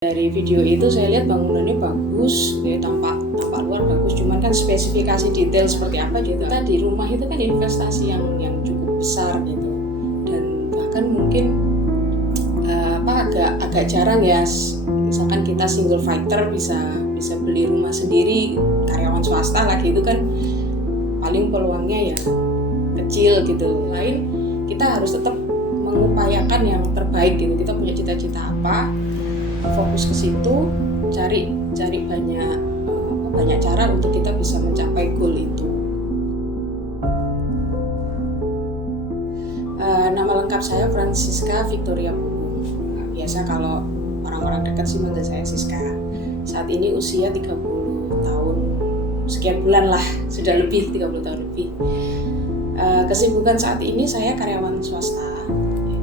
Dari video itu saya lihat bangunannya bagus, ya, tampak luar bagus, cuman kan spesifikasi detail seperti apa gitu. Di rumah itu kan investasi yang cukup besar gitu, dan bahkan mungkin agak jarang ya, misalkan kita single fighter bisa beli rumah sendiri, karyawan swasta lagi itu kan paling peluangnya ya kecil gitu. Lain kita harus tetap mengupayakan yang terbaik gitu. Kita punya cita-cita apa, fokus ke situ, cari banyak cara untuk kita bisa mencapai goal itu. Nama lengkap saya Francisca Victoria Pugu. Biasa kalau orang-orang dekat sih manggil saya Siska. Saat ini usia 30 tahun sekian bulan lah, sudah lebih 30 tahun lebih. Kesibukan saat ini saya karyawan swasta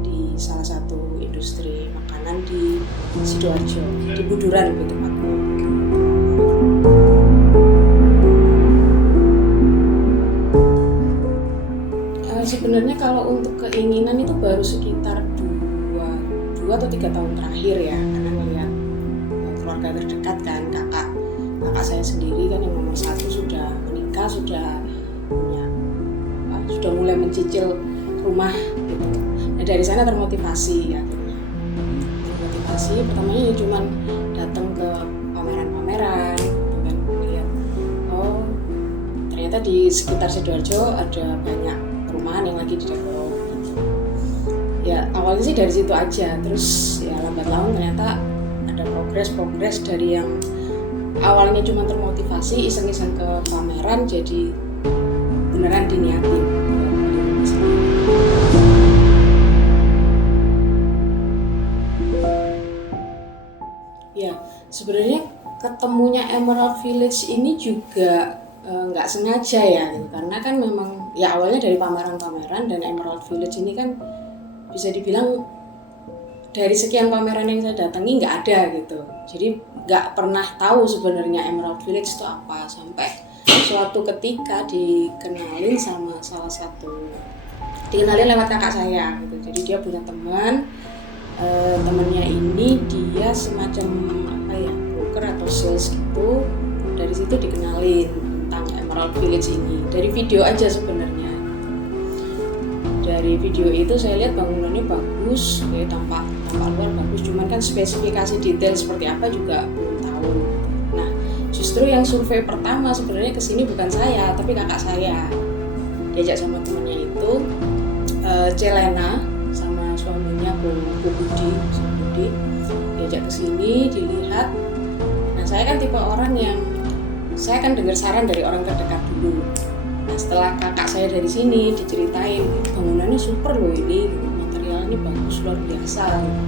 di salah satu industri makanan di Sidoarjo, di Buduran lebih tepatnya. Sebenarnya kalau untuk keinginan itu baru sekitar 2 atau 3 tahun terakhir ya, karena melihat keluarga terdekat kan, kakak saya sendiri kan yang nomor 1 sudah menikah, sudah mulai mencicil rumah gitu. Nah dari sana termotivasi akhirnya. Pertamanya ya cuman datang ke pameran-pameran gitu kan, lihat ternyata di sekitar Sidoarjo ada banyak perumahan yang lagi didevelop gitu. Ya awalnya sih dari situ aja, terus ya lambat laun ternyata ada progres dari yang awalnya cuma termotivasi iseng-iseng ke pameran jadi beneran diniatin. Ya, sebenarnya ketemunya Emerald Village ini juga nggak sengaja ya, gitu. Karena kan memang ya awalnya dari pameran-pameran, dan Emerald Village ini kan bisa dibilang dari sekian pameran yang saya datangi nggak ada gitu. Jadi nggak pernah tahu sebenarnya Emerald Village itu apa, sampai suatu ketika dikenalin lewat kakak saya gitu. Jadi dia punya temannya ini dia semacam broker atau sales gitu. Dari situ dikenalin tentang Emerald Village ini dari video aja sebenarnya. Dari video itu saya lihat bangunannya bagus, ya, tampak luar bagus, cuman kan spesifikasi detail seperti apa juga belum tahu. Nah justru yang survei pertama sebenarnya kesini bukan saya tapi kakak saya, diajak sama temannya itu Celena sama suaminya Bu Budi, diajak ke sini dilihat. Nah saya kan tipe orang yang saya kan dengar saran dari orang terdekat dulu. Nah setelah kakak saya dari sini diceritain bangunannya super loh ini, materialnya bagus luar biasa gitu.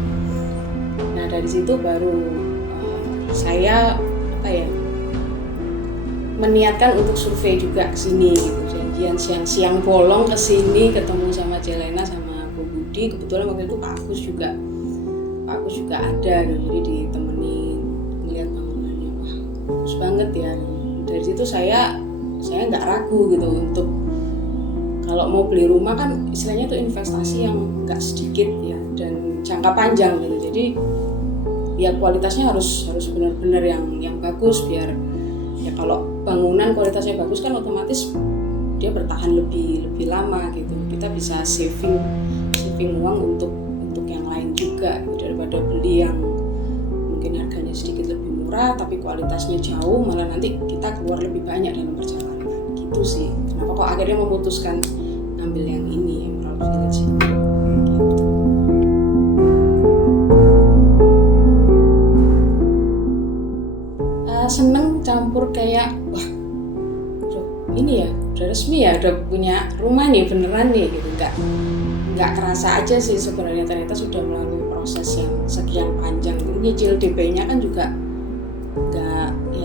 Nah dari situ baru saya meniatkan untuk survei juga ke sini gitu. Janjian siang bolong ke sini ketemu sama Celena sama Bu Budi. Kebetulan waktu itu Pak Agus juga ada gitu. Jadi ditemenin ngeliat bangunannya, wah bagus banget ya. Dari situ saya nggak ragu gitu untuk kalau mau beli rumah kan istilahnya itu investasi yang nggak sedikit ya dan jangka panjang gitu. Jadi ya kualitasnya harus benar-benar yang bagus, biar ya kalau bangunan kualitasnya bagus kan otomatis dia bertahan lebih lama gitu. Kita bisa saving uang untuk yang lain juga gitu, daripada beli yang mungkin harganya sedikit lebih murah tapi kualitasnya jauh, malah nanti kita keluar lebih banyak dalam perjalanan gitu sih. Kenapa kok akhirnya memutuskan ngambil yang ini, Emerald Village ini gitu. Seneng campur kayak wah ini ya udah resmi ya, udah punya rumah nih beneran nih gitu. Nggak kerasa aja sih sebenarnya, ternyata sudah melalui proses yang sekian panjang. Nyicil DP-nya kan juga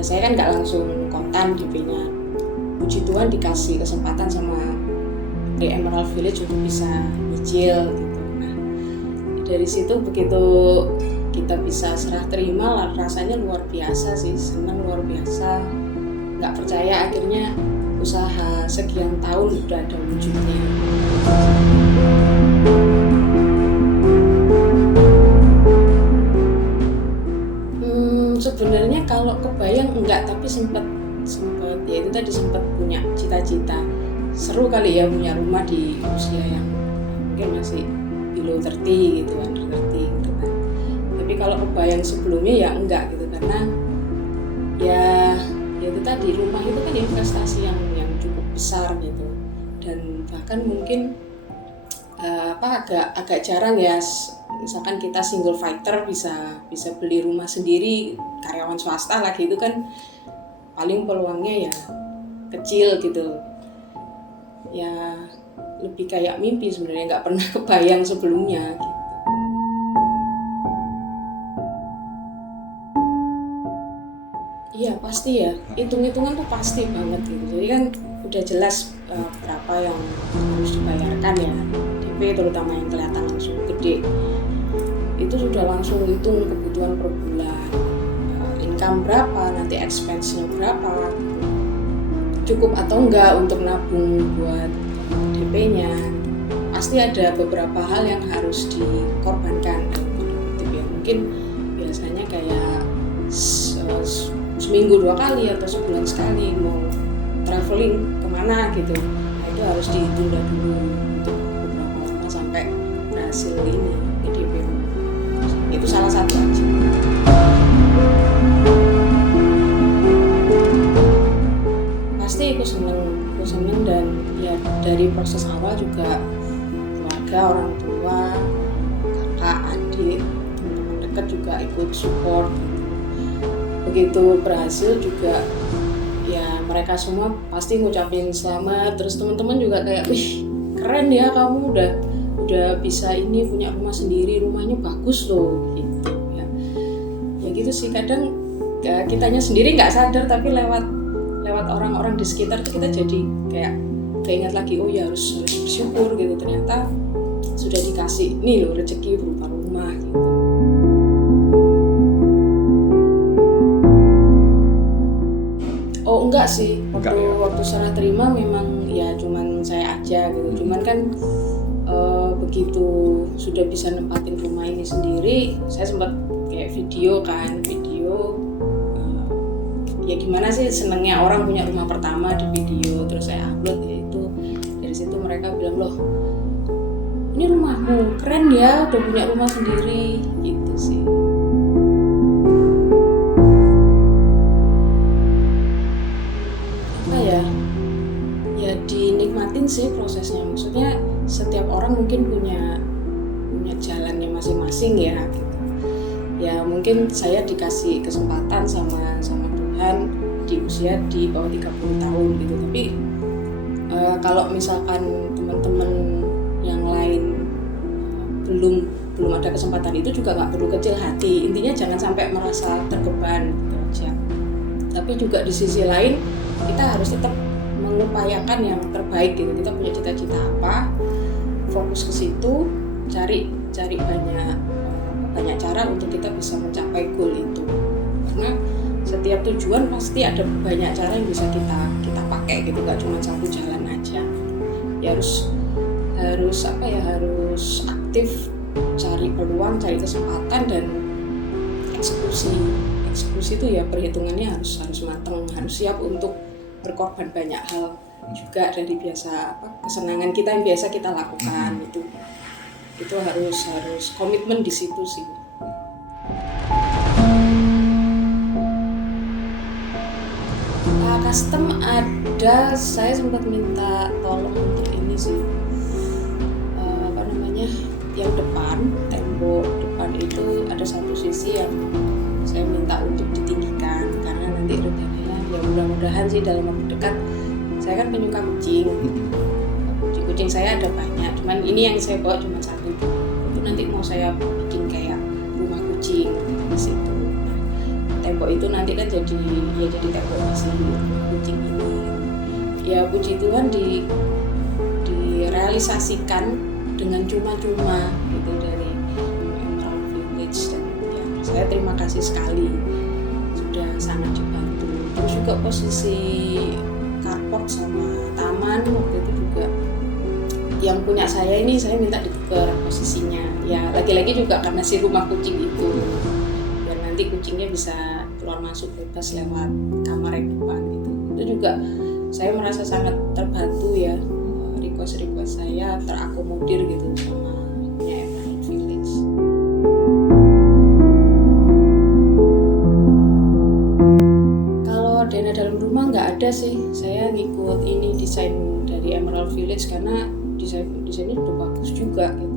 saya kan nggak langsung kontan DP-nya. Puji Tuhan dikasih kesempatan sama di Emerald Village untuk bisa nyicil gitu. Nah dari situ begitu kita bisa serah terima, rasanya luar biasa sih, senang luar biasa. Nggak percaya akhirnya usaha sekian tahun udah ada wujudnya. Sebenarnya kalau kebayang enggak, tapi sempat ya itu tadi sempat punya cita-cita seru kali ya punya rumah di usia yang mungkin masih below 30 gitu, under 30 gitu kan. Tapi kalau kebayang sebelumnya ya enggak gitu, karena ya itu tadi rumah itu kan investasi yang cukup besar gitu, dan bahkan mungkin agak jarang ya, misalkan kita single fighter bisa beli rumah sendiri, karyawan swasta lagi itu kan paling peluangnya ya kecil gitu ya, lebih kayak mimpi sebenarnya, nggak pernah kebayang sebelumnya gitu. Iya pasti ya, hitung-hitungan tuh pasti banget gitu. Jadi kan udah jelas berapa yang harus dibayarkan ya, DP terutama yang kelihatan langsung gede. Itu sudah langsung hitung kebutuhan per bulan, income berapa, nanti expense-nya berapa, cukup atau enggak untuk nabung buat DP-nya. Pasti ada beberapa hal yang harus dikorbankan dalam tanda kutip ya. Mungkin biasanya kayak seminggu 2 kali atau sebulan sekali mau traveling kemana gitu, nah itu harus ditunda dulu untuk beberapa lama sampai berhasil ini DP. Itu salah satu aja. Pasti aku seneng dan ya dari proses awal juga keluarga, orang tua, kakak, adik, teman-teman dekat juga ikut support gitu. Begitu berhasil juga ya mereka semua pasti ngucapin selamat, terus teman-teman juga kayak wih keren ya kamu udah bisa ini punya rumah sendiri, rumahnya bagus loh gitu ya. Ya gitu sih, kadang kitanya sendiri nggak sadar tapi lewat orang-orang di sekitar tuh kita jadi kayak keinget lagi, oh ya harus bersyukur gitu, ternyata sudah dikasih nih loh rezeki berupa rumah gitu. Oh enggak sih, waktu serah terima memang ya cuman saya aja gitu, cuman kan begitu sudah bisa nempatin rumah ini sendiri, saya sempat kayak video ya gimana sih senengnya orang punya rumah pertama di video, terus saya upload ya itu. Dari situ mereka bilang, loh ini rumahmu keren ya udah punya rumah sendiri gitu sih. Ya dinikmatin sih prosesnya, maksudnya setiap orang mungkin punya jalannya masing-masing ya gitu. Ya mungkin saya dikasih kesempatan sama Tuhan di usia di bawah 30 tahun gitu, tapi kalau misalkan teman-teman yang lain belum ada kesempatan itu juga nggak perlu kecil hati, intinya jangan sampai merasa terbeban gitu aja. Tapi juga di sisi lain kita harus tetap mengupayakan yang terbaik gitu. Kita punya cita-cita apa, fokus ke situ, cari banyak cara untuk kita bisa mencapai goal itu. Karena setiap tujuan pasti ada banyak cara yang bisa kita pakai gitu, nggak cuma satu jalan aja. Ya harus aktif, cari peluang, cari kesempatan, dan eksekusi itu ya perhitungannya harus matang, harus siap untuk berkorban banyak hal juga dari kesenangan kita yang biasa kita lakukan. Itu harus komitmen di situ sih. Custom ada, saya sempat minta tolong untuk ini sih, yang tembok depan itu ada satu sisi yang saya minta untuk ditinggikan, karena nanti rencananya ya mudah-mudahan sih dalam waktu dekat, saya kan penyuka kucing saya ada banyak, cuman ini yang saya bawa cuma satu, itu nanti mau saya bikin kayak rumah kucing di situ. Tembok itu nanti kan jadi tembok isi kucing ini. Ya puji Tuhan direalisasikan dengan cuma-cuma gitu dari Emerald Village, dan ya saya terima kasih sekali, sudah sangat dibantu. Terus juga posisi carport sama taman waktu itu juga yang punya saya ini saya minta ditukar posisinya. Ya lagi-lagi juga karena si rumah kucing itu, biar nanti kucingnya bisa keluar masuk bebas lewat kamar yang depan gitu. Itu juga saya merasa sangat terbantu ya, request saya terakomodir gitu sama punya Emerald Village. Kalau dana dalam rumah nggak ada sih, saya ngikut ini desain dari Emerald Village karena desainnya udah bagus juga gitu.